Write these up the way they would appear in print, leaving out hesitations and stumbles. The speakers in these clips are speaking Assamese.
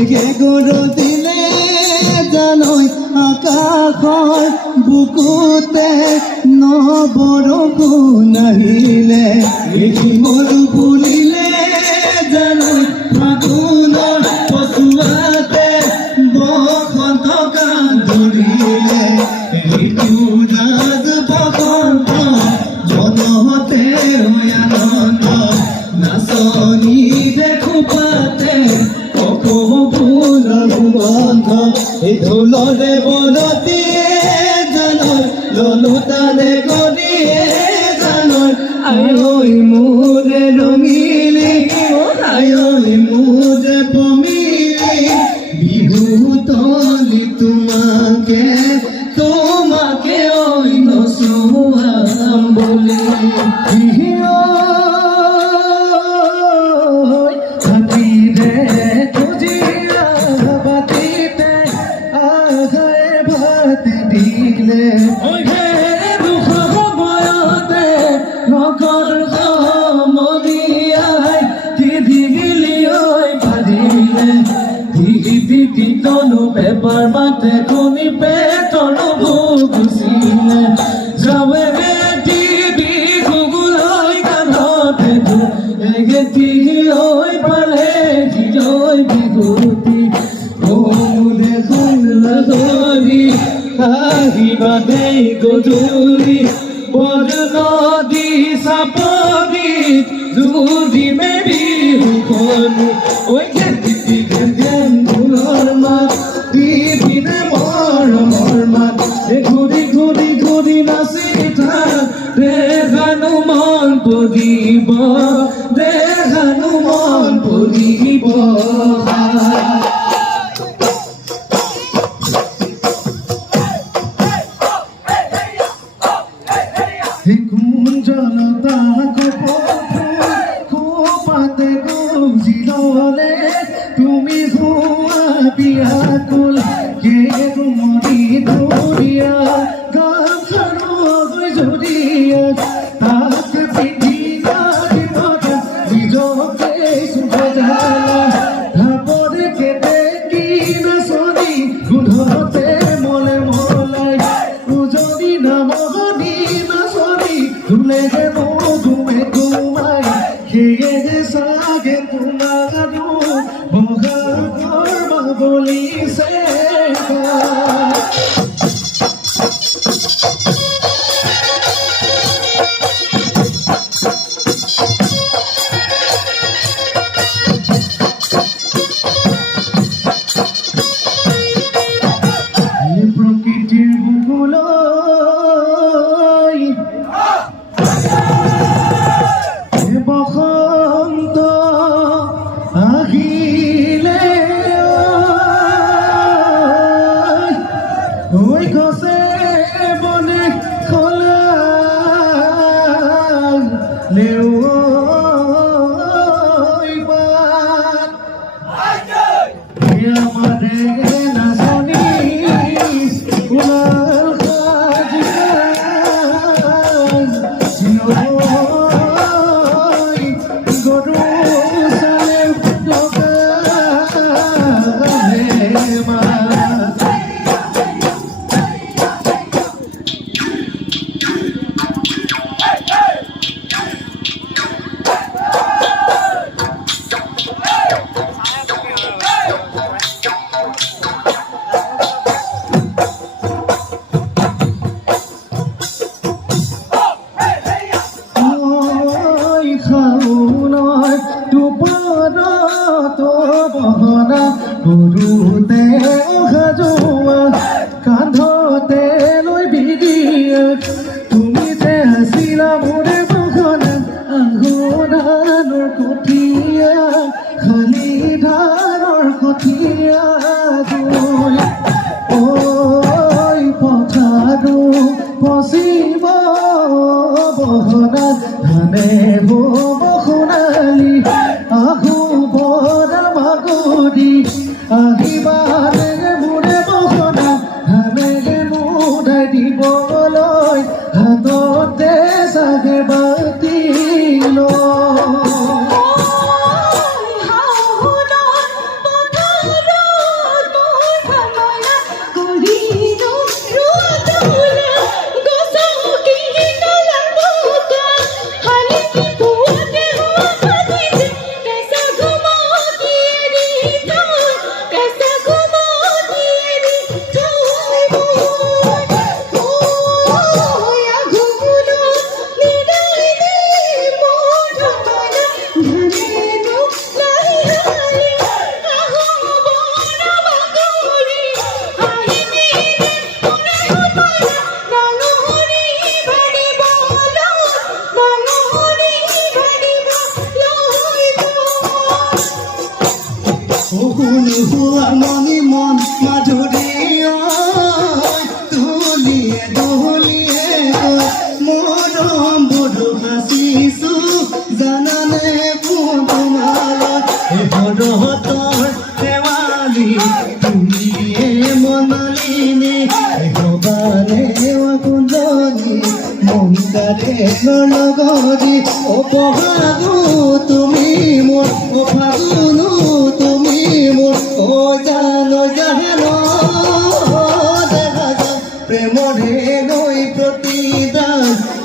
মেঘে গৰু দিলে জানৈ আকাশৰ বুকুতে নবৰষুণ আহিলে মৰু ফুলিলে জানৈ ফাগুনৰ পছুৱাতে বসন্ত গান ধৰিলে ঋতুৰাজ বসন্ত মনতে আনন্দ নাচনি দেখো পাতে এই ঢোলৰে বলতিয়ে জানৈ ললোতাৰে কৰিয়ে জানৈ আয়ৈ মোৰে ৰঙিলি আয়ৈ মোৰে পমিলি বিহু তলি তোমাকে ঐ নচুৱাম বুলি পেপার মাতে কোনি পেটনো ভুগুছিলে যাবে টিভি গুগুলই কানতে দু এগেতি ওই পালে জিজই বিগুতি ওমুদে খুনলা ধরি আহিবা দেই গধুলি বড় নদী সাপনি জুদি মেরি হুখনি ওই গেতি গেন ফুলৰ মাত পিপিনে মৰমৰ মাত ঘূৰি ঘূৰি ঘূৰি নাচি থাক দেখানো মন পৰিব দেখানো মন পৰিব কুঞ্জলতা খোপাতে গুজিললে তুমি হুয়া বিয়াকুল কে গুমৰি ধৰিয়া গামখাৰু জড়িয়া তাক পিন্ধি নাচিবত নিজকে সুখজালা ভাপৰে কেতে কি নাচনি গোধতে মলে মলাই উজনি নামনি নাচনি ধুলে যে মধুমে তোমাই সেয়ে যে চাগে তোমাৰো বহাগৰ বাবলিছে প্ৰকৃতি পচিব বহনা ধানে বব সোণালী আহু বৰা মাগুৰি আহিবাৰে মোৰে বহনা ধানেৰে মুধাই দিবলৈ হাততে চাগে বাতি মনি মন মাধুৰী তুলিয়ে দলিয়ে মৰম বধু সাঁচিছো জানানে তোমালত সদহতৰ দেৱালী তুমিয়ে মনালিনী ভৱানে কুঞ্জনী মন্দাৰে লগৰী অপহাগো তুমি মোৰ অভাগুনো তুমি মোৰ ও জানো জাহেন দেখা যা প্ৰেমৰে নৈ প্ৰতিদান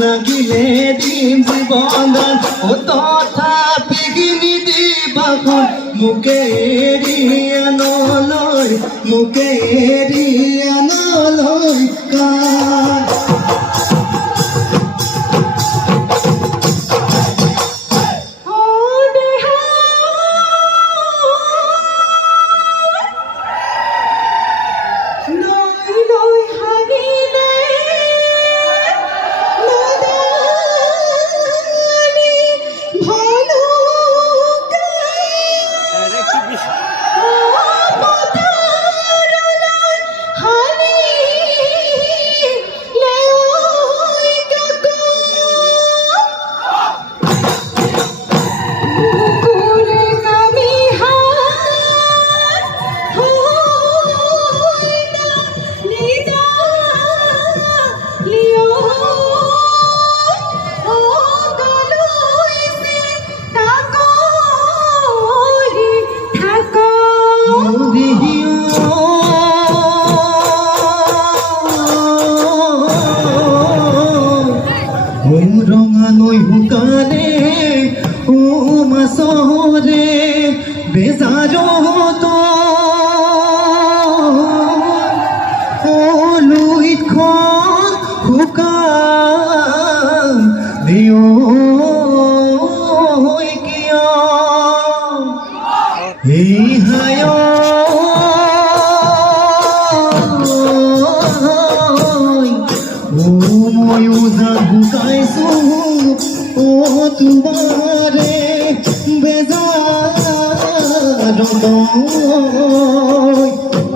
লাগিলে দিম জীৱনদান ও তথাপি কিনি দিবাখন মোকে এৰি আনলৈ মোকে এৰি আনলৈ ৰঙা নৈ শুকানে ও মাছৰে বেজাৰত লুইতখন শুকান দিয় কিয় এই হায় ময়ো জান শুকাইছো ও তোমাৰে বেজাৰত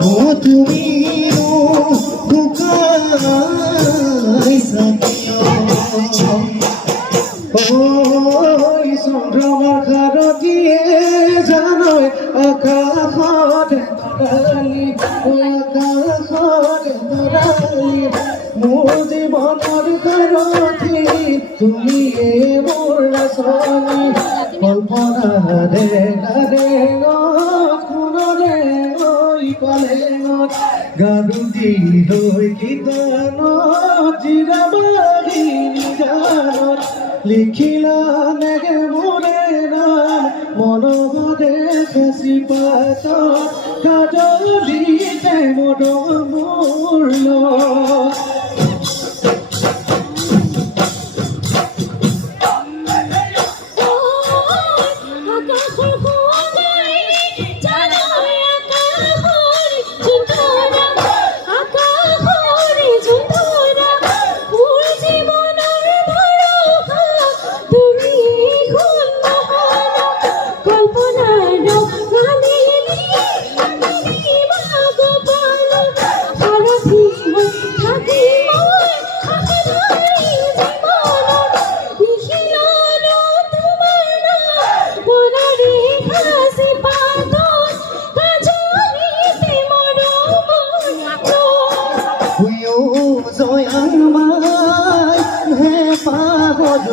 ও তুমি শুকাইছা কিয় ঐ চন্দ্ৰমাৰ খাৰতিয়ে জানৈ আকাশতে তৰালি আকাশতে তৰালি মোৰ জীৱনৰ সাৰথি তুমিয়ে মোৰ নাচনী কল্পনাৰে গাৰে সোণৰে কলেঙত গাৰু দি লৈ কীৰ্তনত জিৰাবাৰী নিজানত লিখিলা নেগে মোৰে নাম মনতে সাঁচি পাতত কাজলিতে মদৰ মোৰ কল্পনা জয়ামাই হে পাগল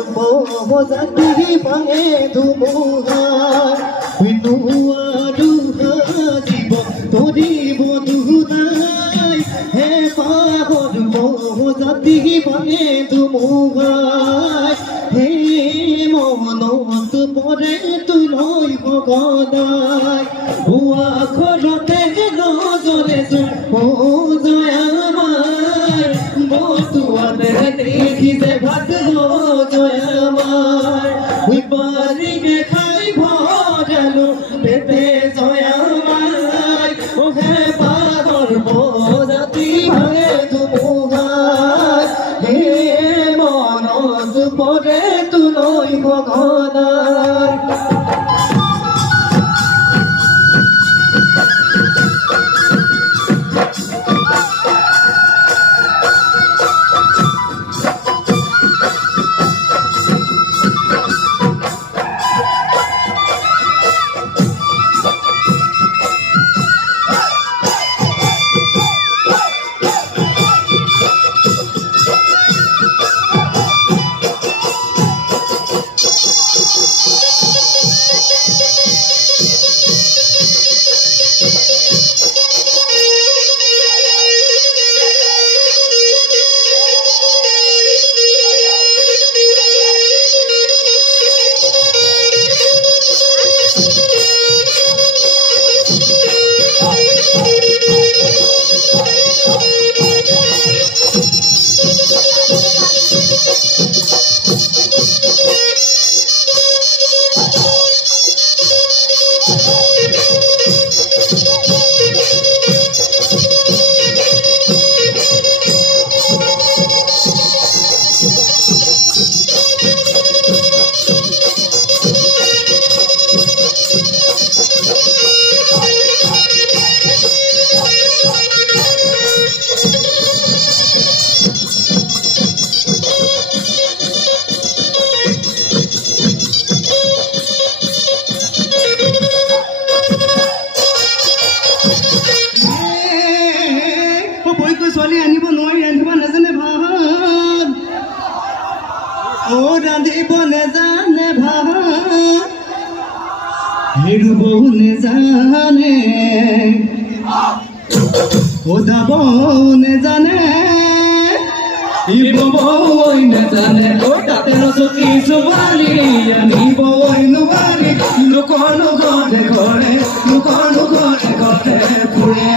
বজাতি ভাঙে ধুমুহাই নোৱাৰো সাজিব তৰিব দুনাই হে পাগল বজাতি ভাঙে ধুমুহাই হে মনত পৰে তোলৈ সদায় ভুৱা ঘৰতে নজৰে জয়ামাই বতুৱাতে দেখিছে ভাত জয়ামাই বাৰীকে খাই ভৰালো পেটে জয়ামাই হে পাগল বজাতি ভাঙে ধুমুহাই হে মনত পৰে তোলৈ সদায় ছোৱালী আনিব নোৱাৰি ৰান্ধিব নাজানে ভাত ৰান্ধিব নেজানে ভাত হেৰুবও নেজানে ওদাবও নেজানে ইববও নেজানে তাতে নচকি ছোৱালী আনিবই নোৱাৰি লোকৰ ঘৰে ঘৰে লোকৰ ঘৰে ঘৰে ফুৰে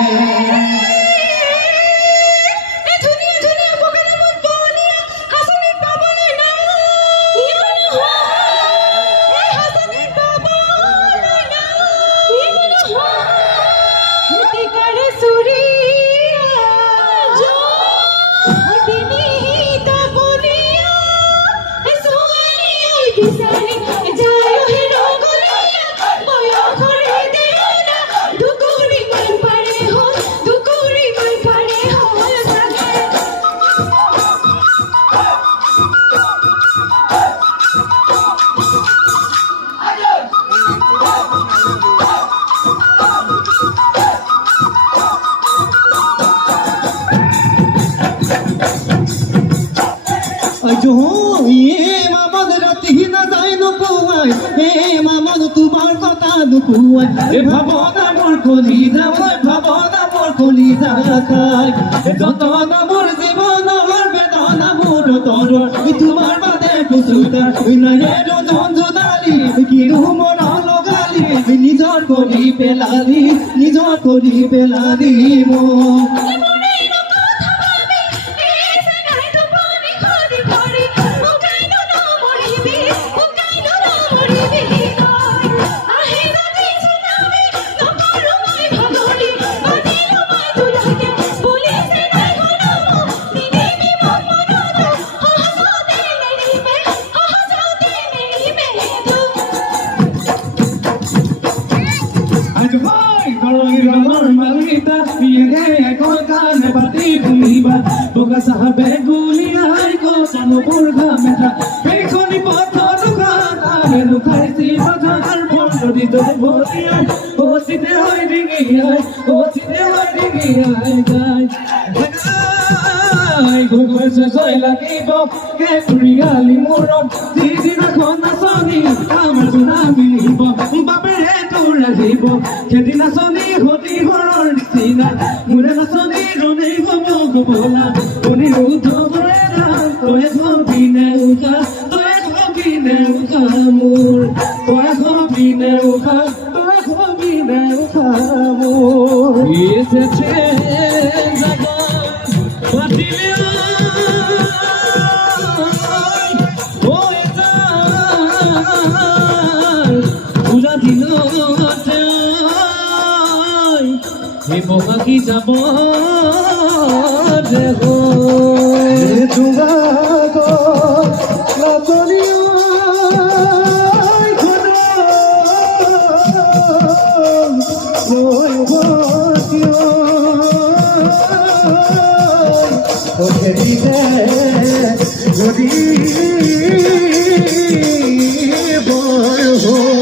ভাৱনা মোৰ কলিজা ভাৱনা মোৰ কলিজা খাই যতনা মোৰ জীৱনৰ বেদনা মোৰ তৰৰ তোমাৰ বাদে কুচুতা নায়েৰো নন্দুদালি কিনো মোৰ লগালি নিজৰ কৰি পেলালি মোক Sahabe guliay ko sa nupurga meta Pekoni pathar khata menu khaisi pathar bondo dito bhotiyay hotite hoy dingi ay hotite hoy dingi ay guys গৈছে জয় লাগিব কেৰিয়ালি মূৰত যিদিনাখন নাচনি আমাৰ জোনা মিলিব বাপেৰে তোৰ লাগিব খেতি নাচনি সতি ঘৰৰ নিচিনা মোৰে নাচনি ৰণেই হ'ব গবলা শুনি উদ্ধৱৰে নাম তই হবিনে উশা তই হবিনে উশা মোৰ তই হবিনে উশা তই হবিনে উশা মোৰ এসেছে জাগা পাতিলে হয়ে যায় পুৰা দিনতে এই বহাগী যাব দেখো যদি বড়